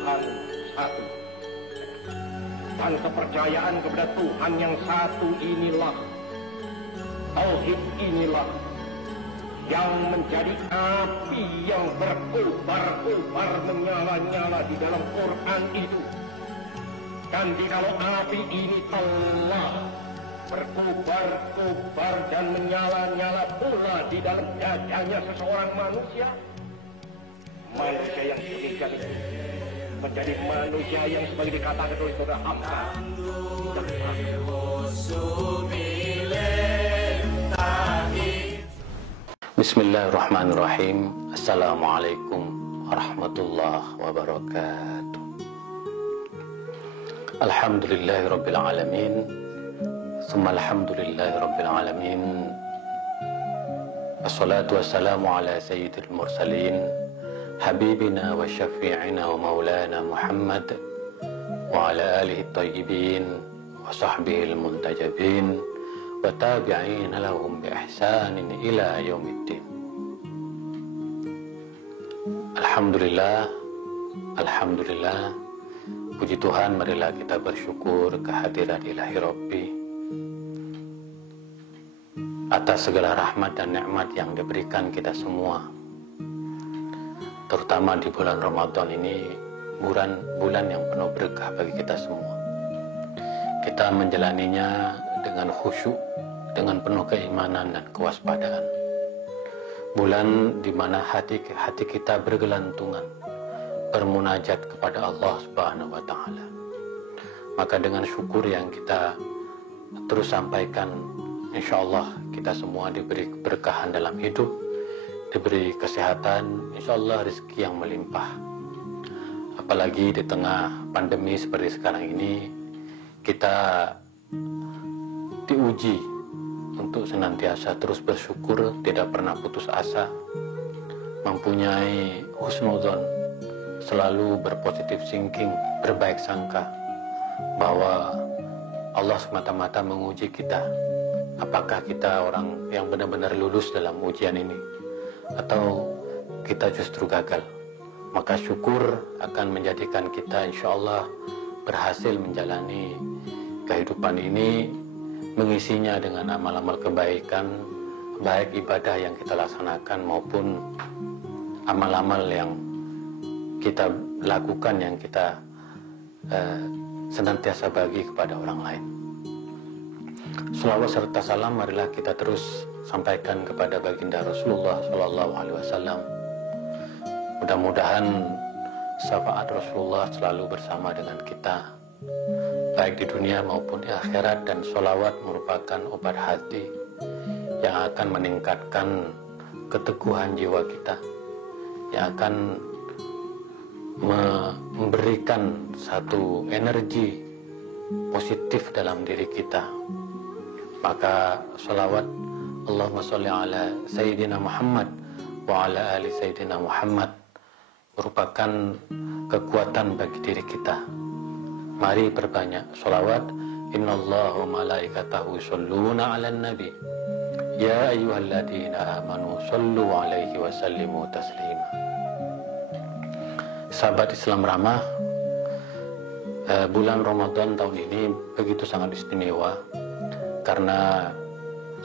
Tuhan satu. Dan kepercayaan kepada Tuhan yang satu inilah, tauhid inilah, yang menjadi api yang berkobar-kobar menyala-nyala di dalam Quran itu. Dan jikalau api ini telah berkobar-kobar dan menyala-nyala pula di dalam dadanya seseorang manusia, manusia yang demikian itu menjadi manusia yang sebagai dikatakan oleh saudara hamba dan Bismillahirrahmanirrahim. Assalamualaikum warahmatullahi wabarakatuh. Alhamdulillahirabbil alamin. Tsumma alhamdulillahirabbil alamin. Wassalatu wassalamu ala sayyidil mursalin habibina wa syafi'ina wa maulana Muhammad wa ala alihi thayyibin wa sahbihi al-muntajabin wa tabi'ina lahum bi ihsanin ila yaumiddin. Alhamdulillah, alhamdulillah. Puji Tuhan, marilah kita bersyukur kehadiran Ilahi Rabbi atas segala rahmat dan nikmat yang diberikan kita semua, terutama di bulan Ramadan ini, bulan yang penuh berkah bagi kita semua. Kita menjalaninya dengan khusyuk, dengan penuh keimanan dan kewaspadaan. Bulan di mana hati kita bergelantungan, bermunajat kepada Allah Subhanahu wa Ta'ala. Maka dengan syukur yang kita terus sampaikan, insya Allah kita semua diberi keberkahan dalam hidup, diberi kesehatan, insya Allah rezeki yang melimpah. Apalagi di tengah pandemi seperti sekarang ini, kita diuji untuk senantiasa terus bersyukur, tidak pernah putus asa, mempunyai husnudzon, selalu berpositif thinking, berbaik sangka bahwa Allah semata-mata menguji kita, apakah kita orang yang benar-benar lulus dalam ujian ini atau kita justru gagal. Maka syukur akan menjadikan kita insya Allah berhasil menjalani kehidupan ini, mengisinya dengan amal-amal kebaikan, baik ibadah yang kita laksanakan maupun amal-amal yang kita lakukan, yang kita senantiasa bagi kepada orang lain. Shalawat serta salam marilah kita terus sampaikan kepada baginda Rasulullah SAW. Mudah-mudahan syafaat Rasulullah selalu bersama dengan kita, baik di dunia maupun di akhirat, dan sholawat merupakan obat hati yang akan meningkatkan keteguhan jiwa kita, yang akan memberikan satu energi positif dalam diri kita. Maka sholawat Allahumma sholli ala Sayyidina Muhammad wa ala ali Sayyidina Muhammad merupakan kekuatan bagi diri kita. Mari perbanyak sholawat. Innallaha wa malaikatahu yusholluna 'alan nabi ya ayyuhalladzina amanu shollu 'alaihi wa sallimu taslima. Sahabat Islam ramah, bulan Ramadan tahun ini begitu sangat istimewa karena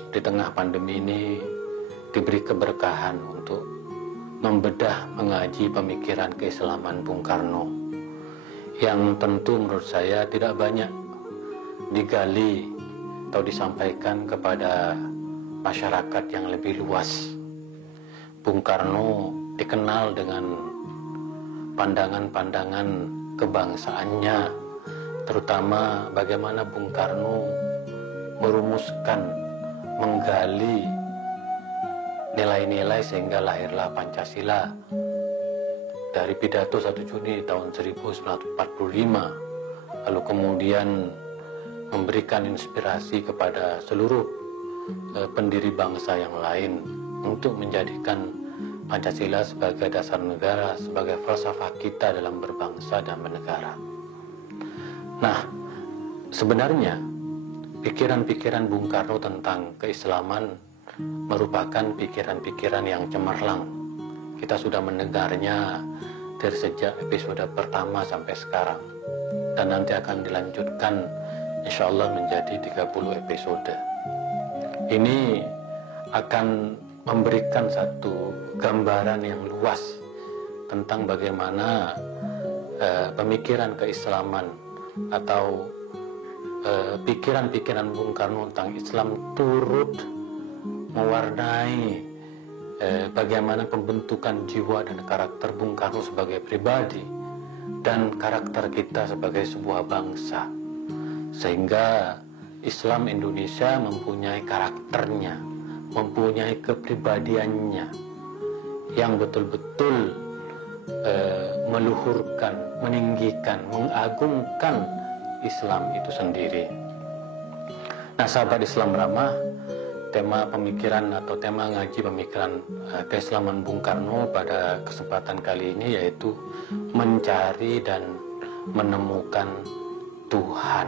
di tengah pandemi ini diberi keberkahan untuk membedah, mengaji pemikiran keislaman Bung Karno yang tentu menurut saya tidak banyak digali atau disampaikan kepada masyarakat yang lebih luas. Bung Karno dikenal dengan pandangan-pandangan kebangsaannya, terutama bagaimana Bung Karno merumuskan, menggali nilai-nilai sehingga lahirlah Pancasila dari pidato 1 Juni tahun 1945, lalu kemudian memberikan inspirasi kepada seluruh pendiri bangsa yang lain untuk menjadikan Pancasila sebagai dasar negara, sebagai falsafah kita dalam berbangsa dan bernegara. Nah, sebenarnya pikiran-pikiran Bung Karno tentang keislaman merupakan pikiran-pikiran yang cemerlang. Kita sudah mendengarnya dari sejak episode pertama sampai sekarang, dan nanti akan dilanjutkan insya Allah menjadi 30 episode. Ini akan memberikan satu gambaran yang luas tentang bagaimana pemikiran keislaman atau pikiran-pikiran Bung Karno tentang Islam turut mewarnai bagaimana pembentukan jiwa dan karakter Bung Karno sebagai pribadi dan karakter kita sebagai sebuah bangsa, sehingga Islam Indonesia mempunyai karakternya, mempunyai kepribadiannya yang betul-betul meluhurkan, meninggikan, mengagungkan Islam itu sendiri. Nah, sahabat Islam Ramah, tema pemikiran atau tema ngaji pemikiran keislaman Bung Karno pada kesempatan kali ini yaitu mencari dan menemukan Tuhan.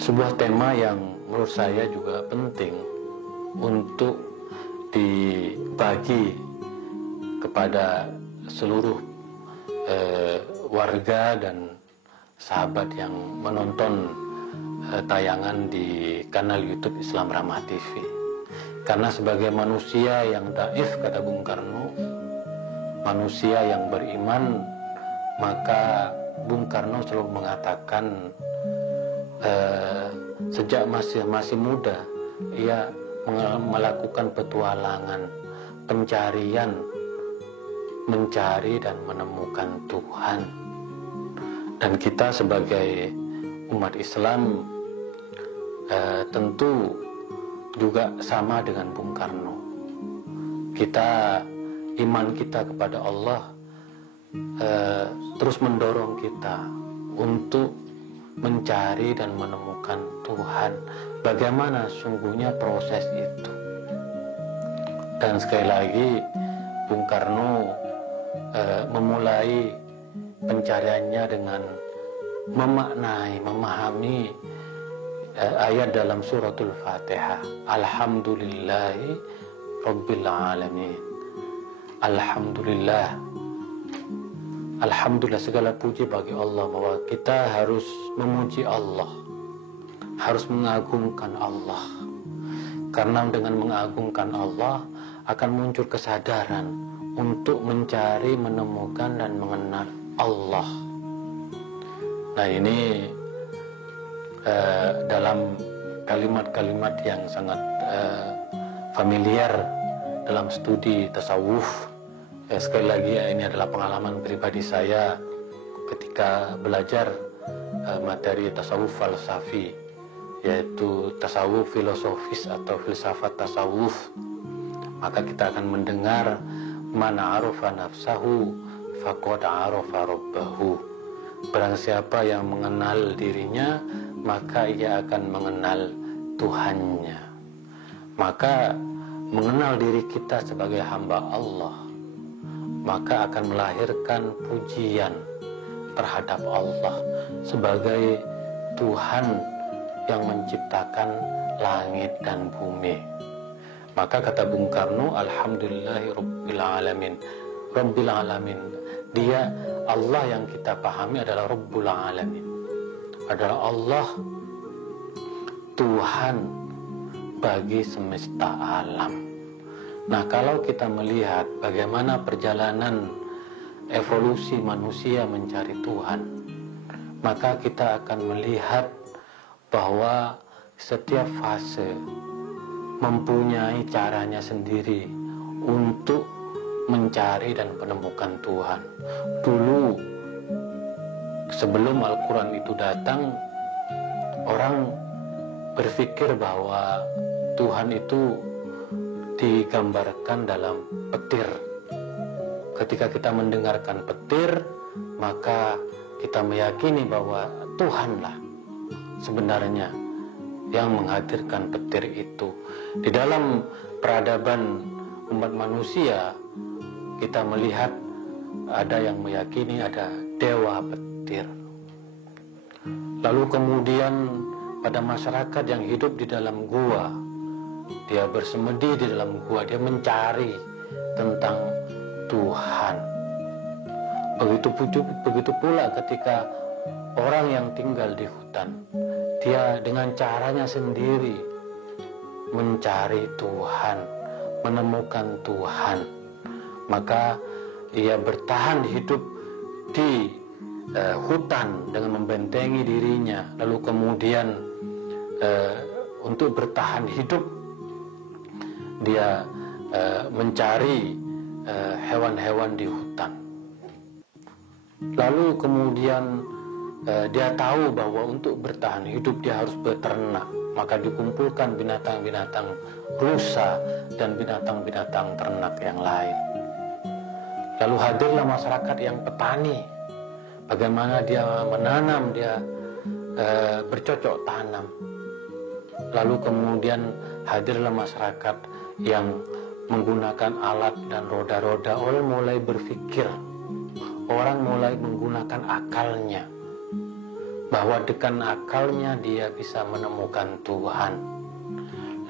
Sebuah tema yang menurut saya juga penting untuk dibagi kepada seluruh warga dan sahabat yang menonton tayangan di kanal YouTube Islam Ramah TV. Karena sebagai manusia yang daif, kata Bung Karno, manusia yang beriman, maka Bung Karno selalu mengatakan sejak masih muda ia melakukan petualangan, pencarian, mencari dan menemukan Tuhan. Dan kita sebagai umat Islam tentu juga sama dengan Bung Karno. Iman kita kepada Allah terus mendorong kita untuk mencari dan menemukan Tuhan. Bagaimana sungguhnya proses itu? Dan sekali lagi Bung Karno memulai pencariannya dengan memaknai, memahami ayat dalam suratul Fatihah. Alhamdulillahi Rabbil Alamin. Alhamdulillah, segala puji bagi Allah, bahwa kita harus memuji Allah, harus mengagungkan Allah. Karena dengan mengagungkan Allah akan muncul kesadaran untuk mencari, menemukan dan mengenal Allah. Nah, ini dalam kalimat-kalimat yang sangat familiar dalam studi tasawuf. Sekali lagi, ini adalah pengalaman pribadi saya ketika belajar materi tasawuf falsafi, yaitu tasawuf filosofis atau filsafat tasawuf. Maka kita akan mendengar man arafa nafsahu faqad arafa rabbahu. Barang siapa yang mengenal dirinya, maka ia akan mengenal Tuhannya. Maka mengenal diri kita sebagai hamba Allah, maka akan melahirkan pujian terhadap Allah sebagai Tuhan yang menciptakan langit dan bumi. Maka kata Bung Karno, Alhamdulillahi Rabbil Alamin. Rabbil Alamin, dia Allah yang kita pahami adalah Rabbul Alamin, adalah Allah Tuhan bagi semesta alam. Nah, kalau kita melihat bagaimana perjalanan evolusi manusia mencari Tuhan, maka kita akan melihat bahwa setiap fase mempunyai caranya sendiri untuk mencari dan menemukan Tuhan. Dulu, sebelum Al-Quran itu datang, orang berpikir bahwa Tuhan itu digambarkan dalam petir. Ketika kita mendengarkan petir, maka kita meyakini bahwa Tuhanlah sebenarnya yang menghadirkan petir itu. Di dalam peradaban umat manusia, kita melihat ada yang meyakini ada dewa petir. Lalu kemudian pada masyarakat yang hidup di dalam gua, dia bersemedi di dalam gua, dia mencari tentang Tuhan. Begitu pula ketika orang yang tinggal di hutan, dia dengan caranya sendiri mencari Tuhan, menemukan Tuhan, maka ia bertahan hidup di hutan dengan membentengi dirinya, lalu kemudian untuk bertahan hidup dia mencari hewan-hewan di hutan. Lalu kemudian dia tahu bahwa untuk bertahan hidup dia harus beternak, maka dikumpulkan binatang-binatang rusa dan binatang-binatang ternak yang lain. Lalu hadirlah masyarakat yang petani, bagaimana dia menanam, dia bercocok tanam. Lalu kemudian hadirlah masyarakat yang menggunakan alat dan roda-roda. Orang mulai berpikir, orang mulai menggunakan akalnya, bahwa dengan akalnya dia bisa menemukan Tuhan.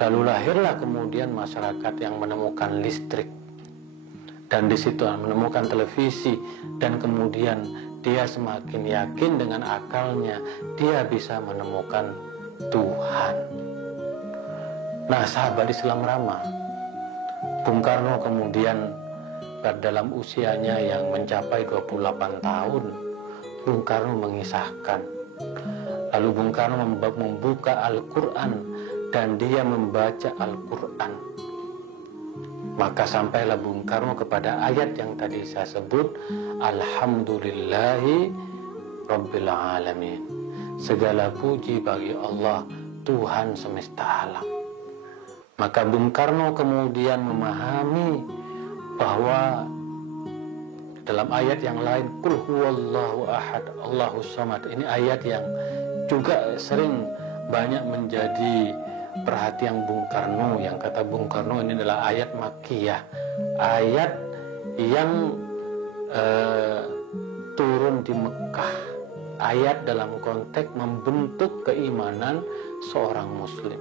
Lalu lahirlah kemudian masyarakat yang menemukan listrik, dan di situ menemukan televisi, dan kemudian dia semakin yakin dengan akalnya dia bisa menemukan Tuhan. Nah, sahabat Islam Rama, Bung Karno kemudian dalam usianya yang mencapai 28 tahun, Bung Karno mengisahkan. Lalu Bung Karno membuka Al-Quran dan dia membaca Al-Quran. Maka sampailah Bung Karno kepada ayat yang tadi saya sebut, Alhamdulillahi Rabbil Alamin. Segala puji bagi Allah, Tuhan semesta alam. Maka Bung Karno kemudian memahami bahwa dalam ayat yang lain, Qul huwallahu ahad, Allahus samad. Ini ayat yang juga sering banyak menjadi perhatian Bung Karno, yang kata Bung Karno ini adalah ayat Makkiyah, ayat yang turun di Mekah, ayat dalam konteks membentuk keimanan seorang muslim.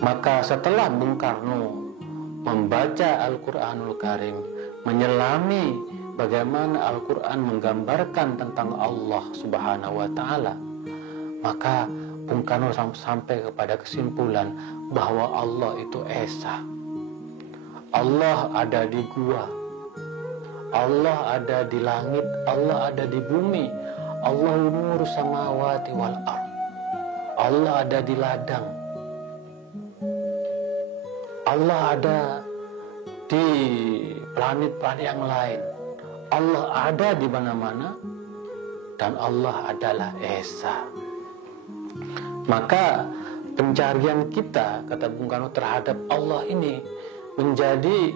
Maka setelah Bung Karno membaca Al-Quranul Karim, menyelami bagaimana Al-Quran menggambarkan tentang Allah Subhanahu wa Ta'ala, maka Bung Karno sampai kepada kesimpulan bahwa Allah itu esa. Allah ada di gua, Allah ada di langit, Allah ada di bumi. Allahu nuru samawati wal ardh. Allah ada di ladang, Allah ada di planet-planet yang lain. Allah ada di mana-mana, dan Allah adalah esa. Maka pencarian kita, kata Bung Karno, terhadap Allah ini menjadi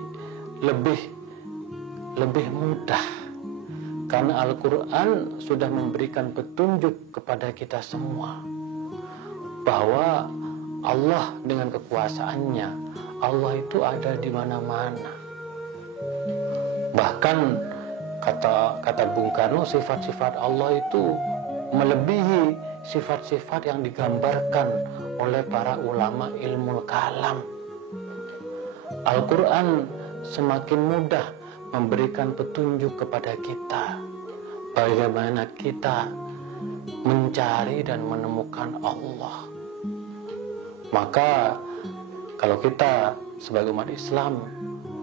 lebih mudah, karena Al-Quran sudah memberikan petunjuk kepada kita semua bahwa Allah dengan kekuasaannya, Allah itu ada di mana-mana. Bahkan kata Bung Karno, sifat-sifat Allah itu melebihi sifat-sifat yang digambarkan oleh para ulama ilmu kalam. Al-Quran semakin mudah memberikan petunjuk kepada kita bagaimana kita mencari dan menemukan Allah. Maka kalau kita sebagai umat Islam,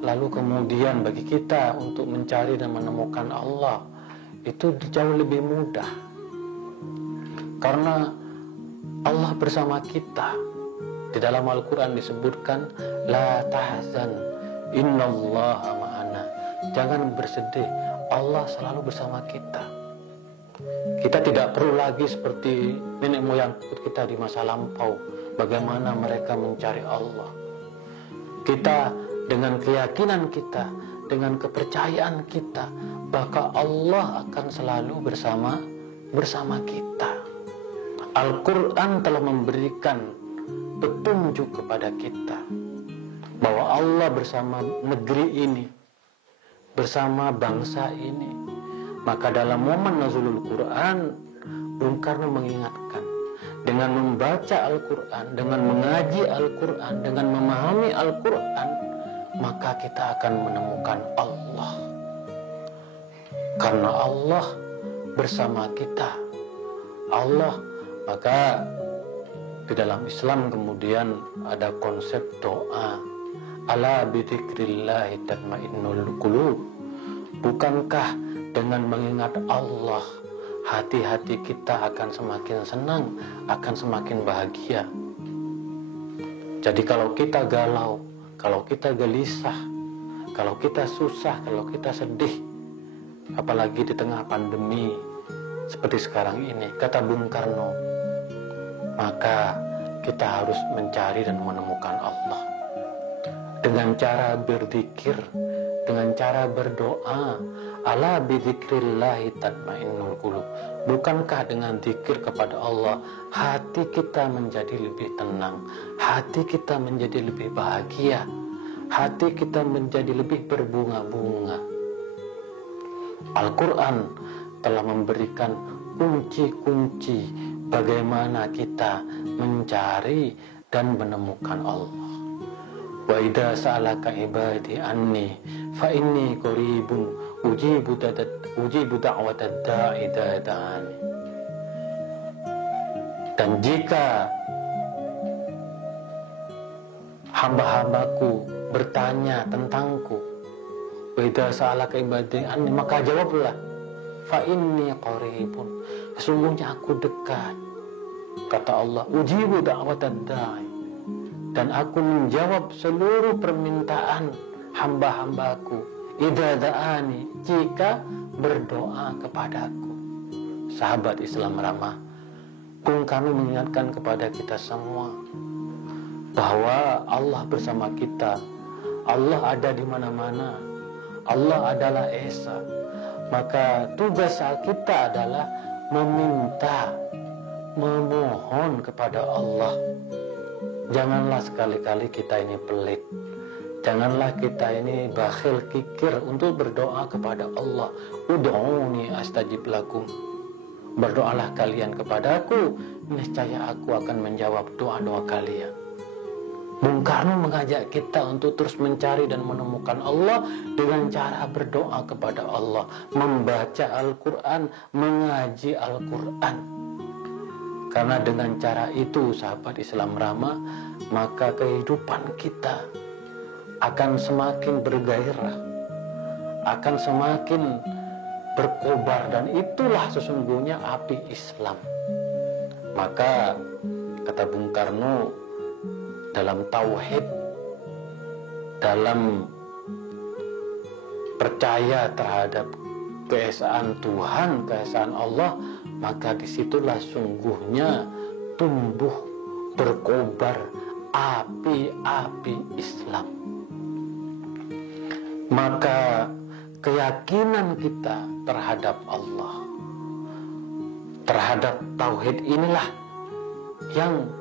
lalu kemudian bagi kita untuk mencari dan menemukan Allah, itu jauh lebih mudah, karena Allah bersama kita. Di dalam Al-Quran disebutkan, La tahzan, innallaha ma'ana. Jangan bersedih, Allah selalu bersama kita. Kita tidak perlu lagi seperti nenek moyang kita di masa lampau, bagaimana mereka mencari Allah. Kita dengan keyakinan kita, dengan kepercayaan kita, bahwa Allah akan selalu bersama kita. Al-Quran telah memberikan petunjuk kepada kita bahwa Allah bersama negeri ini, bersama bangsa ini. Maka dalam momen nuzulul Quran, Bung Karno mengingatkan, dengan membaca Al-Quran, dengan mengaji Al-Quran, dengan memahami Al-Quran, maka kita akan menemukan Allah. Karena Allah bersama kita. Allah, maka di dalam Islam kemudian ada konsep doa. Ala bidzikrillahi tatmainnul qulub. Bukankah dengan mengingat Allah, hati-hati kita akan semakin senang, akan semakin bahagia. Jadi kalau kita galau, kalau kita gelisah, kalau kita susah, kalau kita sedih, apalagi di tengah pandemi seperti sekarang ini, kata Bung Karno, maka kita harus mencari dan menemukan Allah dengan cara berzikir, dengan cara berdoa. Ala bidzikrillahi tatmainnul qulub. Bukankah dengan zikir kepada Allah hati kita menjadi lebih tenang, hati kita menjadi lebih bahagia, hati kita menjadi lebih berbunga-bunga. Al-Quran telah memberikan kunci-kunci bagaimana kita mencari dan menemukan Allah. Wa idza sa'alaka ibadi anni fa inni qaribun ujibu da'watad da'i idza da'ani. Dan jika hamba-hambaku bertanya tentangku, wa idza sa'alaka ibadi anni, maka jawablah, fa inni qaribun, sesungguhnya aku dekat. Kata Allah, ujibu da'watad da'i, dan aku menjawab seluruh permintaan hamba-hambaku idza da'ani, jika berdoa kepadaku. Sahabat Islam ramah, Bung Karno mengingatkan kepada kita semua bahwa Allah bersama kita. Allah ada di mana-mana. Allah adalah Esa. Maka tugas kita adalah meminta, memohon kepada Allah. Janganlah sekali-kali kita ini pelit. Janganlah kita ini bakhil kikir untuk berdoa kepada Allah. Ud'uni astajib lakum. Berdoalah kalian kepadaku, niscaya aku akan menjawab doa-doa kalian. Bung Karno mengajak kita untuk terus mencari dan menemukan Allah dengan cara berdoa kepada Allah, membaca Al-Quran, mengaji Al-Quran. Karena dengan cara itu, sahabat Islam ramah, maka kehidupan kita akan semakin bergairah, akan semakin berkobar, dan itulah sesungguhnya api Islam. Maka kata Bung Karno, dalam tauhid, dalam percaya terhadap keesaan Tuhan, keesaan Allah, maka disitulah sungguhnya tumbuh berkobar api-api Islam. Maka keyakinan kita terhadap Allah, terhadap tauhid inilah yang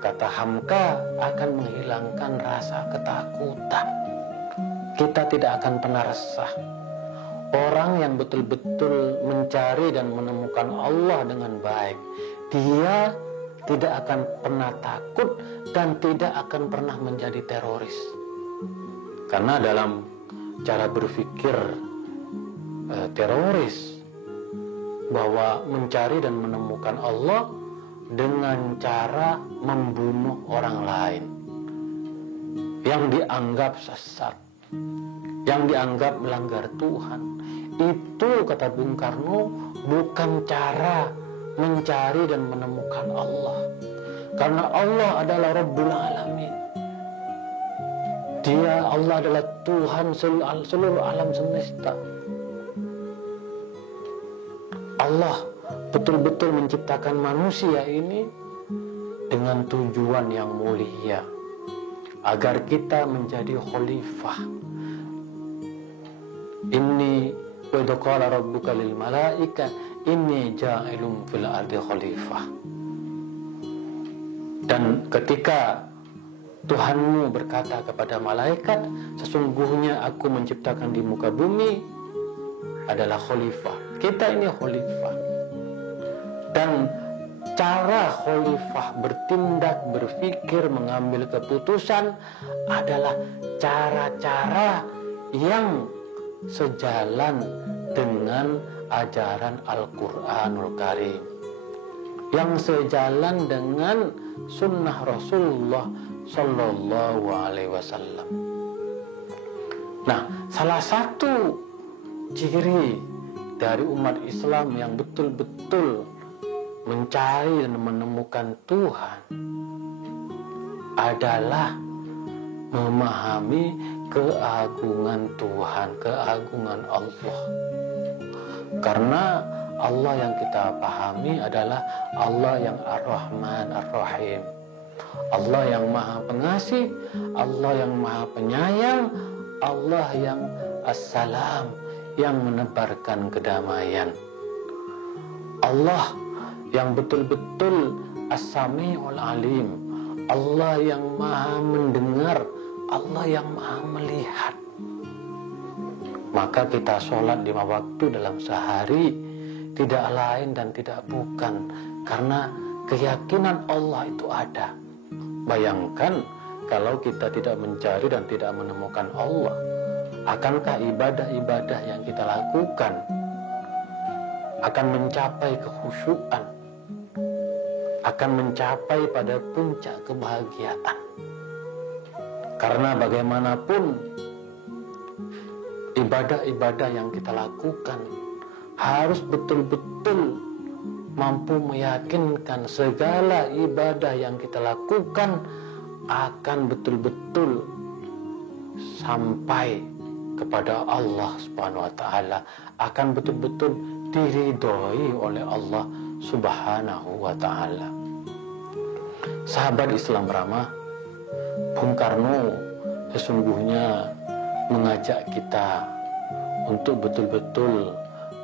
kata Hamka akan menghilangkan rasa ketakutan. Kita tidak akan pernah resah. Orang yang betul-betul mencari dan menemukan Allah dengan baik, dia tidak akan pernah takut dan tidak akan pernah menjadi teroris. Karena dalam cara berpikir teroris, bahwa mencari dan menemukan Allah dengan cara membunuh orang lain yang dianggap sesat, yang dianggap melanggar Tuhan. Itu kata Bung Karno bukan cara mencari dan menemukan Allah. Karena Allah adalah Rabbul Alamin. Dia, Allah adalah Tuhan seluruh alam semesta. Allah betul-betul menciptakan manusia ini dengan tujuan yang mulia, agar kita menjadi khalifah. Inni wa qala rabbuka lil malaika inni ja'ilun fil ardi khalifah. Dan ketika Tuhanmu berkata kepada malaikat, sesungguhnya aku menciptakan di muka bumi adalah khalifah. Kita ini khalifah. Dan cara khalifah bertindak, berpikir, mengambil keputusan adalah cara-cara yang sejalan dengan ajaran Al-Quranul Karim, yang sejalan dengan sunnah Rasulullah Sallallahu Alaihi Wasallam. Nah, salah satu ciri dari umat Islam yang betul-betul mencari dan menemukan Tuhan adalah memahami keagungan Tuhan, keagungan Allah. Karena Allah yang kita pahami adalah Allah yang Ar-Rahman Ar-Rahim, Allah yang Maha Pengasih, Allah yang Maha Penyayang, Allah yang As-Salam, yang menebarkan kedamaian, Allah yang betul-betul As-Sami'ul Alim, Allah yang Maha mendengar, Allah yang Maha melihat. Maka kita sholat 5 waktu dalam sehari tidak lain dan tidak bukan karena keyakinan Allah itu ada. Bayangkan kalau kita tidak mencari dan tidak menemukan Allah, akankah ibadah-ibadah yang kita lakukan akan mencapai kekhusyuan, akan mencapai pada puncak kebahagiaan? Karena bagaimanapun ibadah-ibadah yang kita lakukan harus betul-betul mampu meyakinkan segala ibadah yang kita lakukan akan betul-betul sampai kepada Allah Subhanahu wa taala, akan betul-betul diridhoi oleh Allah Subhanahu wa taala. Sahabat Islam ramah, Bung Karno sesungguhnya mengajak kita untuk betul-betul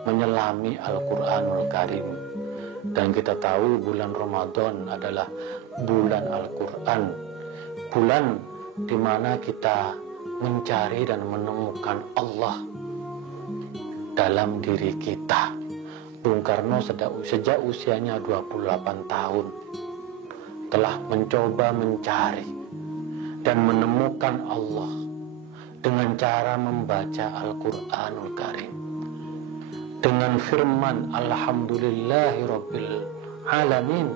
menyelami Al-Quranul Karim. Dan kita tahu bulan Ramadan adalah bulan Al-Quran, bulan di mana kita mencari dan menemukan Allah dalam diri kita. Bung Karno sejak usianya 28 tahun telah mencoba mencari dan menemukan Allah dengan cara membaca Al-Quranul Karim. Dengan firman Alhamdulillahirabbil alamin,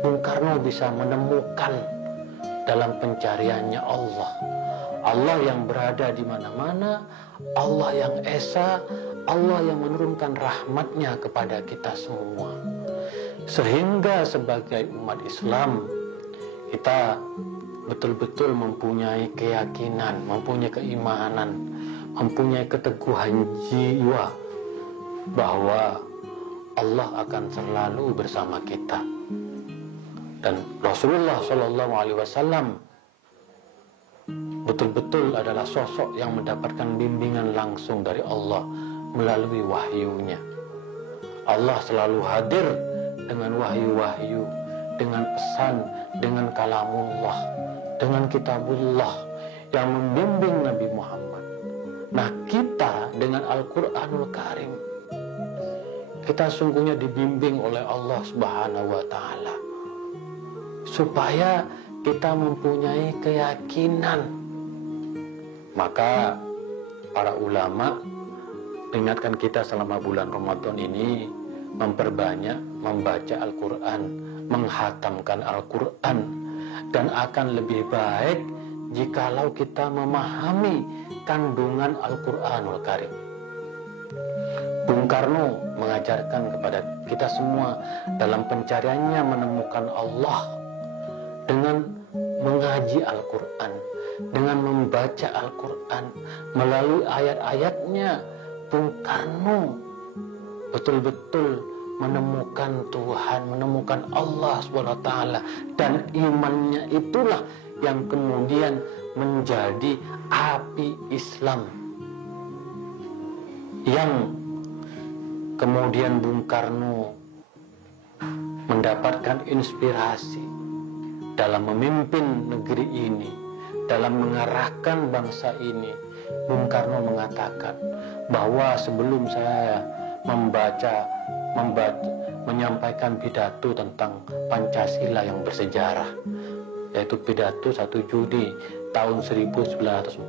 Bung Karno bisa menemukan dalam pencariannya Allah, Allah yang berada di mana-mana, Allah yang esa, Allah yang menurunkan rahmatnya kepada kita semua. Sehingga sebagai umat Islam kita betul-betul mempunyai keyakinan, mempunyai keimanan, mempunyai keteguhan jiwa bahwa Allah akan selalu bersama kita. Dan Rasulullah Shallallahu Alaihi Wasallam betul-betul adalah sosok yang mendapatkan bimbingan langsung dari Allah melalui wahyunya. Allah selalu hadir dengan wahyu-wahyu, dengan pesan, dengan kalamullah, dengan kitabullah yang membimbing Nabi Muhammad. Nah, kita dengan Al-Quranul Karim, kita sungguhnya dibimbing oleh Allah Subhanahu wa taala supaya kita mempunyai keyakinan. Maka para ulama ingatkan kita selama bulan Ramadan ini memperbanyak membaca Al-Quran, menghatamkan Al-Quran, dan akan lebih baik jikalau kita memahami kandungan Al-Quranul Karim. Bung Karno mengajarkan kepada kita semua dalam pencariannya menemukan Allah dengan mengaji Al-Quran, dengan membaca Al-Quran. Melalui ayat-ayatnya, Bung Karno betul-betul menemukan Tuhan, menemukan Allah SWT, dan imannya itulah yang kemudian menjadi api Islam yang kemudian Bung Karno mendapatkan inspirasi dalam memimpin negeri ini, dalam mengarahkan bangsa ini. Bung Karno mengatakan bahwa sebelum saya menyampaikan pidato tentang Pancasila yang bersejarah, yaitu pidato 1 Juni tahun 1945,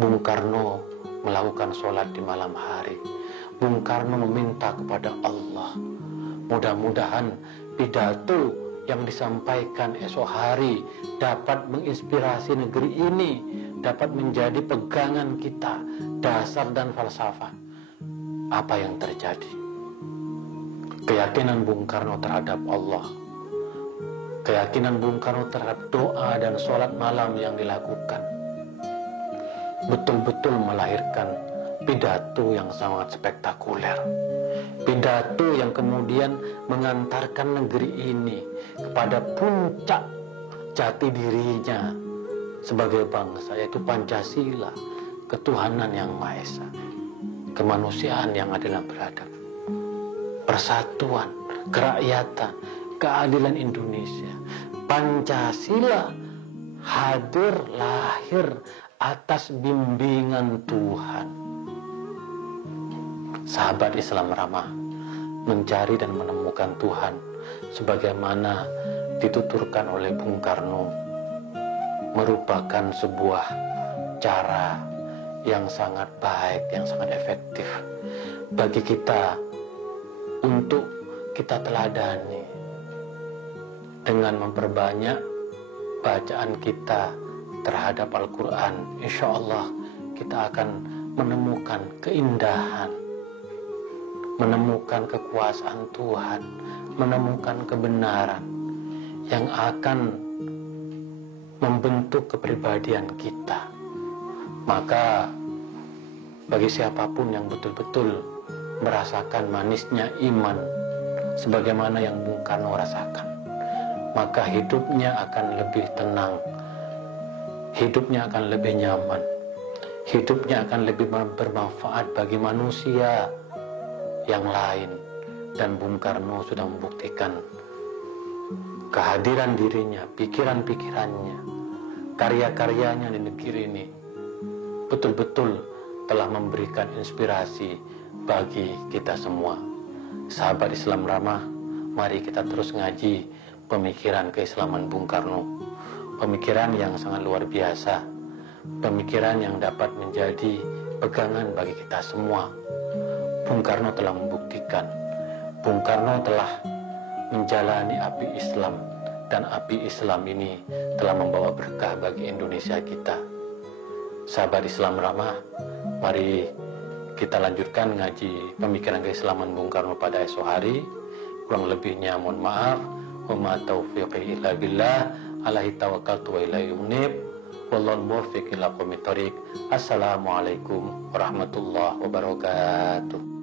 Bung Karno melakukan sholat di malam hari. Bung Karno meminta kepada Allah, mudah-mudahan pidato yang disampaikan esok hari dapat menginspirasi negeri ini, dapat menjadi pegangan kita, dasar dan falsafah. Apa yang terjadi? Keyakinan Bung Karno terhadap Allah, keyakinan Bung Karno terhadap doa dan sholat malam yang dilakukan, betul-betul melahirkan pidato yang sangat spektakuler. Pidato yang kemudian mengantarkan negeri ini kepada puncak jati dirinya sebagai bangsa, yaitu Pancasila, ketuhanan yang Maha Esa, kemanusiaan yang adil dan beradab, persatuan, kerakyatan, keadilan Indonesia. Pancasila hadir lahir atas bimbingan Tuhan. Sahabat Islam ramah mencari dan menemukan Tuhan sebagaimana dituturkan oleh Bung Karno merupakan sebuah cara yang sangat baik, yang sangat efektif bagi kita untuk kita teladani dengan memperbanyak bacaan kita terhadap Al-Quran. Insya Allah kita akan menemukan keindahan, menemukan kekuasaan Tuhan, menemukan kebenaran yang akan membentuk kepribadian kita. Maka bagi siapapun yang betul-betul merasakan manisnya iman sebagaimana yang Bung Karno rasakan, maka hidupnya akan lebih tenang, hidupnya akan lebih nyaman, hidupnya akan lebih bermanfaat bagi manusia yang lain. Dan Bung Karno sudah membuktikan kehadiran dirinya, pikiran-pikirannya, karya-karyanya di negeri ini betul-betul telah memberikan inspirasi bagi kita semua. Sahabat Islam ramah, mari kita terus ngaji pemikiran keislaman Bung Karno, pemikiran yang sangat luar biasa, pemikiran yang dapat menjadi pegangan bagi kita semua. Bung Karno telah membuktikan, Bung Karno telah menjalani api Islam, dan api Islam ini telah membawa berkah bagi Indonesia kita. Sahabat Islam ramah, mari kita lanjutkan ngaji pemikiran keislaman Bung Karno pada esok hari. Kurang lebihnya mohon maaf. Wa ma taufiqi illa billah, alaihi tawakkaltu wa ilaihi unib. Wallahu muwaffiq ila aqwamit thoriq. Assalamualaikum warahmatullahi wabarakatuh.